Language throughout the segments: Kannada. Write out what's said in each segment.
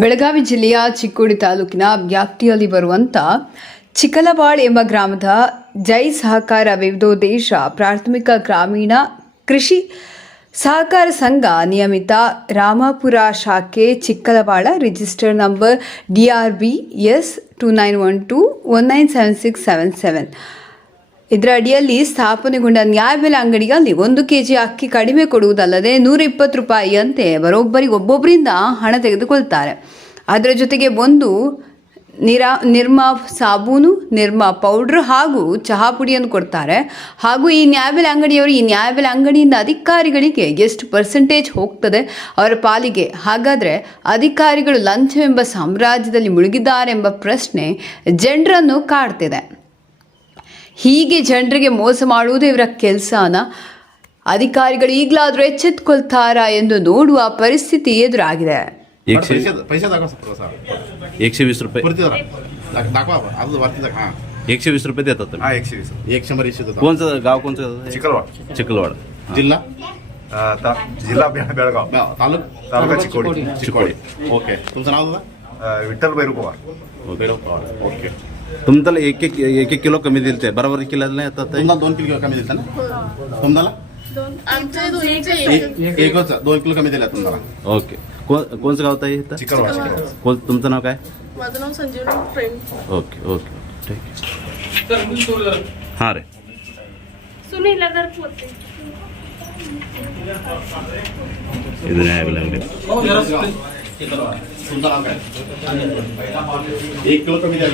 ಬೆಳಗಾವಿ ಜಿಲ್ಲೆಯ ಚಿಕ್ಕೋಡಿ ತಾಲೂಕಿನ ವ್ಯಾಪ್ತಿಯಲ್ಲಿ ಬರುವಂಥ ಚಿಕ್ಕಲಬಾಳ್ ಎಂಬ ಗ್ರಾಮದ ಜೈ ಸಹಕಾರ ವಿವಿಧೋದ್ದೇಶ ಪ್ರಾಥಮಿಕ ಗ್ರಾಮೀಣ ಕೃಷಿ ಸಹಕಾರ ಸಂಘ ನಿಯಮಿತ ರಾಮಾಪುರ ಶಾಖೆ Chikkalabala register number D R B S two nine one two one nine seven six seven seven. ಇದರ ಅಡಿಯಲ್ಲಿ ಸ್ಥಾಪನೆಗೊಂಡ ನ್ಯಾಯಬೆಲೆ ಅಂಗಡಿಗಳಲ್ಲಿ ಒಂದು ಕೆಜಿ ಅಕ್ಕಿ ಕಡಿಮೆ ಕೊಡುವುದಲ್ಲದೆ ನೂರ ಇಪ್ಪತ್ತು ರೂಪಾಯಿಯಂತೆ ಬರೋಬ್ಬರಿಗೆ ಒಬ್ಬೊಬ್ಬರಿಂದ ಹಣ ತೆಗೆದುಕೊಳ್ತಾರೆ. ಅದರ ಜೊತೆಗೆ ಒಂದು ನಿರಾ, ನಿರ್ಮಾ ಸಾಬೂನು, ನಿರ್ಮಾ ಪೌಡ್ರ್ ಹಾಗೂ ಚಹಾ ಪುಡಿಯನ್ನು ಕೊಡ್ತಾರೆ. ಹಾಗೂ ಈ ನ್ಯಾಯಬೆಲೆ ಅಂಗಡಿಯವರು ಈ ನ್ಯಾಯಬೆಲೆ ಅಂಗಡಿಯಿಂದ ಅಧಿಕಾರಿಗಳಿಗೆ ಎಷ್ಟು ಪರ್ಸೆಂಟೇಜ್ ಹೋಗ್ತದೆ ಅವರ ಪಾಲಿಗೆ? ಹಾಗಾದರೆ ಅಧಿಕಾರಿಗಳು ಲಂಚವೆಂಬ ಸಾಮ್ರಾಜ್ಯದಲ್ಲಿ ಮುಳುಗಿದ್ದಾರೆಂಬ ಪ್ರಶ್ನೆ ಜನರನ್ನು ಕಾಡ್ತಿದೆ. ಹೀಗೆ ಜನರಿಗೆ ಮೋಸ ಮಾಡುವುದು ಇವರ ಕೆಲಸನ ಅಧಿಕಾರಿಗಳು ಈಗಲಾದರೂ ಎಚ್ಚೆತ್ತುಕೊಳ್ತಾರಾ ಎಂದು ನೋಡುವ ಪರಿಸ್ಥಿತಿ ಎದುರಾಗಿದೆ एकशे पैसे पैसे दाखवा सर थोडासा एकशे वीस रुपये वरती जरा दाख- दाखवा आपण. अजून वरती दाखवा हां एकशे वीस रुपये देतात तुम्ही हा एकशे वीस एक शंभर एकशे देतो कोणचं गाव कोणचं चिखलवाड चिखलवाड जिल्हा अ, ता- जिल्हा बे- बेळगाव बा- तालुक तालुका चिकोडी चिकोडी ओके तुमचं नाव दादा अ, विठ्ठल बैरू पवार बेडव पवार ओके तुमच्याला एक एक एक एक किलो कमी दिल ते बरोबर किलो नाही येतात ते? तुम्हाला दोन किलो कमी दिलता ना? तुम्हाला दोन्हीचे एक एकच. दोन किलो कमी दिला तुम्हाला. ओके. कोण कोणचं गाव ताई इथं? कोण तुमचं नाव काय? माझं नाव संजीवनी फ्रेंड ओके ओके. ठीक आहे. हां रे. सुनीला तर पोते ಇದು ನ್ಯಾಯಬೆಲೆ ಅಂಗಡಿ तुमचं नाव काय एक किलो कमी द्याल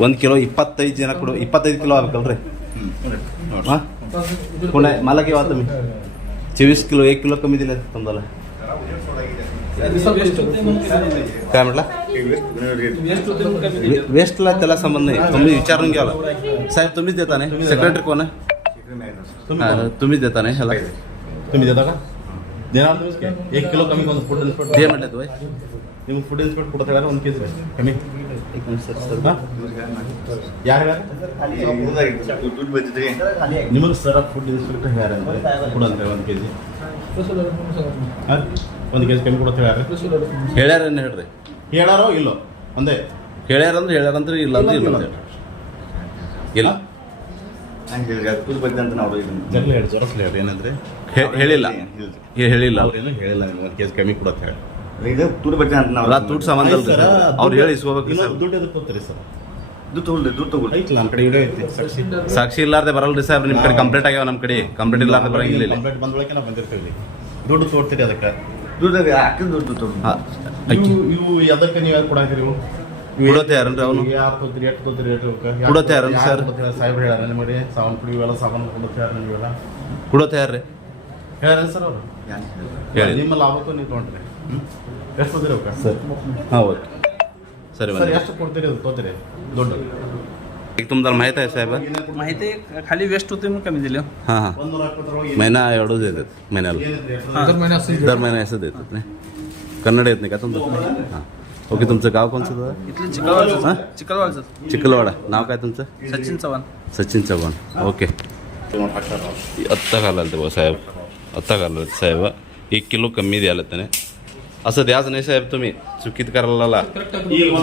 ಒಂದು ಕಿಲೋ ಇಪ್ಪತ್ತೈದು ಜನ ಕೊಡು ಇಪ್ಪತ್ತೈದು ಕಿಲೋ ಆಗ್ಬೇಕಲ್ರಿ हां कोण आहे मला केव्हा तुम्ही चोवीस किलो एक किलो कमी दिले तुम्हाला काय म्हटलं वे- वेस्टला त्याला संबंध नाही तुम्ही विचारून घ्याला साहेब तुम्हीच देता नाही सेक्रेटरी कोण आहे हा, तुम्हीच देता नाही ह्याला तुम्ही देता का देणार तुम्हीच काय एक किलो कमी कोण फूड इन्स्पेक्ट दे म्हटलं तुम्ही ನಿಮ್ಗೆ ಫುಡ್ ಇನ್ಸ್ಪೆಕ್ಟ್ ಕೊಡ್ತಾರೆ ಒಂದು ಕೆ ಜಿ ಕಮ್ಮಿ ಹಾಂ ಯಾರು ನಿಮಗೆ ಸರ್ ಫುಡ್ ಇನ್ಸ್ಪೆಕ್ಟರ್ ಹೇಳ್ಯಾರ ಕೊಡಂತೆ ಒಂದು ಕೆ ಜಿ ಒಂದು ಕೆ ಜಿ ಕಮ್ಮಿ ಕೊಡುತ್ತೆ ಹೇಳ್ಯಾರ ಹೇಳ್ಯಾರೇನು ಹೇಳ್ರಿ? ಹೇಳಾರೋ ಇಲ್ಲೋ? ಒಂದೇ? ಹೇಳ್ಯಾರಂದ್ರೆ ಹೇಳ್ಯಾರಂದ್ರೆ ಇಲ್ಲ ಅಂದ್ರೆ ಇಲ್ಲ ಅಂತ ಹೇಳ್ರಿ. ಇಲ್ಲ. ಜಗಳ ಹೇಳಿ ಜರಸ್ ಹೇಳಿ ಏನಂದ್ರೆ? ಹೇ- ಹೇಳಿಲ್ಲ. ಹೇ ಹೇಳಿಲ್ಲ. ಅವ್ರೇನು ಹೇಳಿಲ್ಲ ಒಂದು ಕೇಸ್ ಕಮ್ಮಿ ಕೊಡತ್ತೆ. ಹೇಳಿ ಇದು ತುಡು ಬಟ್ಟೆ ಅಂತ ನಾವು. ಅಲ್ಲ ದುಡ್ಡು ಸಂಬಂಧ ಅಲ್ರಿ ಸರ್ ಅವ್ರು ಹೇಳಿ ಇಸ್ಕೋಬೇಕು ಸರ್. ದುಡ್ಡು ಎದಕ್ಕೆ ಕೊಡ್ತೀರಿ ಸರ್? ದುಡ್ಡು ತಗೊಳ್ಳಿ ದುಡ್ಡು ತಗೊಳ್ಳಿ ಐತಲ್ಲ ನಮ್ಮ ಕಡೆ ಐತಿ. ಸಾಕ್ಷಿ. ಇಲ್ಲಾರ್ದೆ ಬರಲ್ರಿ ಸರ್ ನಿಮ್ ಕಡೆ ಕಂಪ್ಲೇಂಟ್ ಆಗ್ಯಾವ ನಮ್ಮ ಕಡೆ. ಕಂಪ್ಲೇಂಟ್ ಇಲ್ಲಾರ್ದೆ ಬರಂಗಿಲ್ಲ. ಕಂಪ್ಲೇಂಟ್ ಬಂದೊಳಗೆ ನಾವು ಬಂದಿರ್ತೀವಿ ದುಡ್ಡು ತೋಡ್ತೀರಿ ಅದಕ್ಕೆ? ದುಡ್ಡು ಹಾಕಿದ ದುಡ್ಡು ಇವು ಇವು ಎದಕ್ಕೆ ನೀವು ಯಾರು ಕೊಡಾಕಿರಿ ಇವು? ಕೊಡತ್ತೆ ಯಾರನ್ರಿ ಅವನು? ಯಾರು ಎಷ್ಟು ಕೊಡತ್ತೆ ಸರ್? ಸಾಹೇಬ್ರು ಹೇಳ್ಯಾರ ನಿಮಗೆ ಸಾವನ್ ಕುಡಿ ಇವೆಲ್ಲ ಕೊಡುತ್ತೆ ಯಾರು ಯಾರ್ರಿ ಸರ್ ಅವರು? ಹೇಳಿ ನಿಮ್ಮ ಲಾಭಕ್ಕೂ ನೀವು ತೊಗೊಂಡ್ರಿ. ಎಷ್ಟು ಸರ್. ಹಾಂ ಓಕೆ. ಸರಿ ಸರ್ ಬನ್ನಿ ಎಷ್ಟು ಕೊಡ್ತೀರಿ ಅದು ತೊಂದ್ರಿ ದುಡ್ಡು ಈಗ तुम्हाला माहित आहे साहेब माहिती आहे खाली वेस्ट होते म्हणून कमी दिले हां हां ಒಂದು ನೂರ ಇಪ್ಪತ್ತರೊಳಗೆ महिना एवढंच देतात महिन्याला दर महिना असं देतात नाही कन्नड येत नाही का तुमचं हां ओके तुमचं गाव कोणचं दादा इथले चिखलवाडचं हां चिखलवाडचं चिखलवाडा नाव काय तुमचं सचिन चव्हाण सचिन चव्हाण ओके आत्ता घालाल ते बघा साहेब आत्ता घालाल साहेब एक किलो कमी द्यायला त्याने असं द्याच नाही साहेब तुम्ही. चुकीत करायला ಈಗ